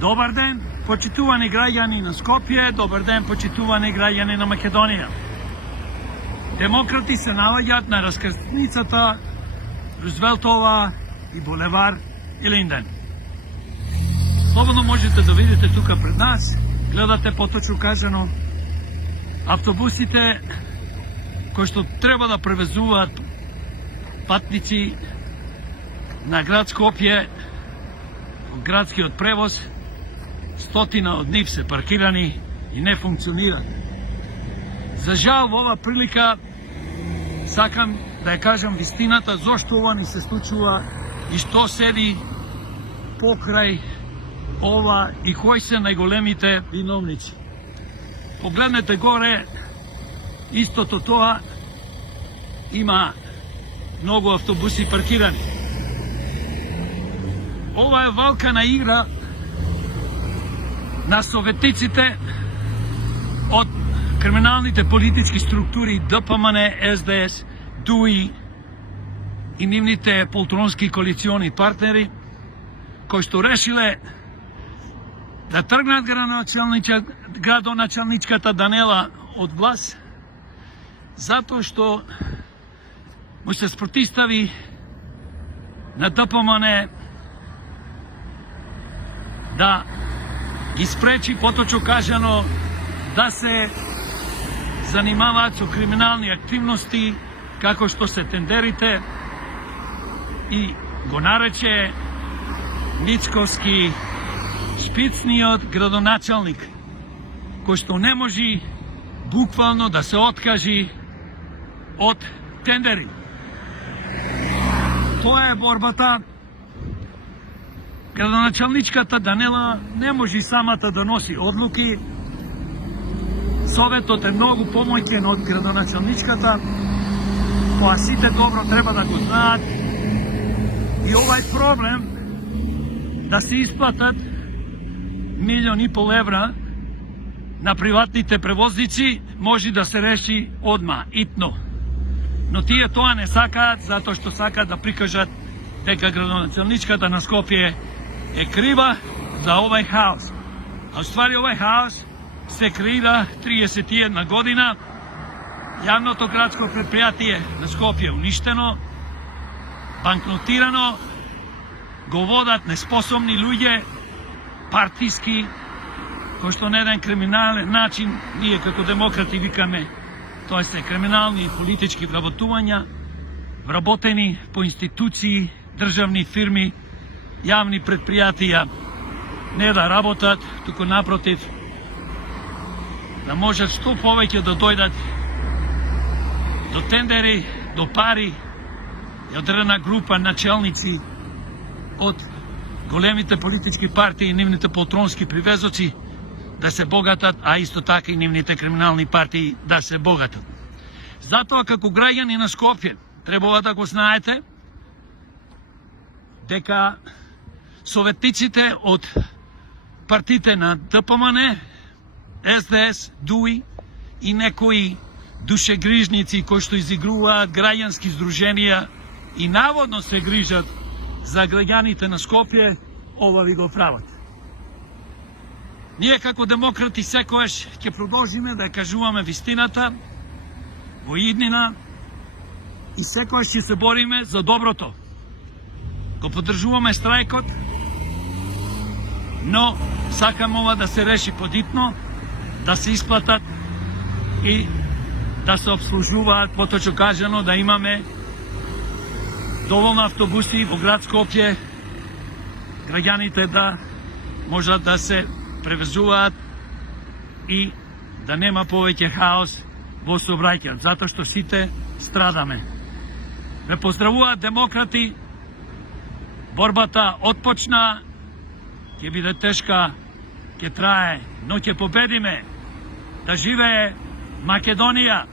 Добар ден, почитувани граѓани на Скопје, добар ден, почитувани граѓани на Македонија. Демократи се наоѓаат на раскрсницата Рузвелтова и булевар Илинден. Слободно можете да видите тука пред нас, гледате поточно кажано автобусите кои што треба да превезуваат патници на град Скопје, градскиот превоз. Стотина од нив се паркирани и не функционираат. За жал, во ова прилика сакам да ја кажам вистината зошто ова ни се случува и што седи покрај ова и кои се најголемите виновници. Погледнете горе, истото тоа, има многу автобуси паркирани. Ова е валкана игра на советниците од криминалните политички структури ДПМН, СДС, ДУИ и нивните полтронски коалициони партнери, кои што решиле да тргнат градоначалничката Данела од власт, затоа што му се спротистави на ДПМН да ги спречи, поточно кажано, да се занимаваат со криминални активности, како што се тендерите, и го нарече Мицковски шпицниот градоначалник, кој што не може буквално да се откажи од тендери. Тоа е борбата. Градоначалничката Данела не може самата да носи одлуки. Советот е многу помоќен од градоначалничката, која сите добро треба да го знаат. И овај проблем да се исплатат 1,5 милион евра на приватните превозници може да се реши одма, итно. Но тие тоа не сакаат, затоа што сакаат да прикажат дека градоначалничката на Скопје е крива за овај хаос. А ствари овај хаос се креира 31 година. Јавното градско предпријатие на Скопје уништено, банкнотирано, го водат неспособни луѓе, партиски, кои што на еден криминален начин, ние како демократи викаме, тоа се криминални и политички вработувања, вработени по институции, државни фирми, јавни предпријатија, не да работат, туку напротив, да можат што повеќе да дојдат до тендери, до пари, и одредена група началници од големите политички партии и нивните полтронски привезоци да се богатат, а исто така и нивните криминални партии да се богатат. Затоа, како граѓани на Скопје, требува да го знаете дека советниците од партиите на ДПМН, СДС, ДУИ и некои душегрижници кои што изигруваат граѓански здруженија и наводно се грижат за граѓаните на Скопје, ова ви го прават. Ние како демократи секојаш ќе продолжиме да кажуваме вистината во иднина и секојаш ќе се бориме за доброто. Го поддржуваме страјкот, но сакам ова да се реши подитно, да се исплатат и да се обслужуваат, поточно кажано, да имаме доволно автобуси во град Скопје, граѓаните да можат да се превезуваат и да нема повеќе хаос во сообраќајот, затоа што сите страдаме. Ме поздравуваат демократи, борбата отпочна, ќе биде тешка, ќе трае, но ќе победиме. Да живее Македонија!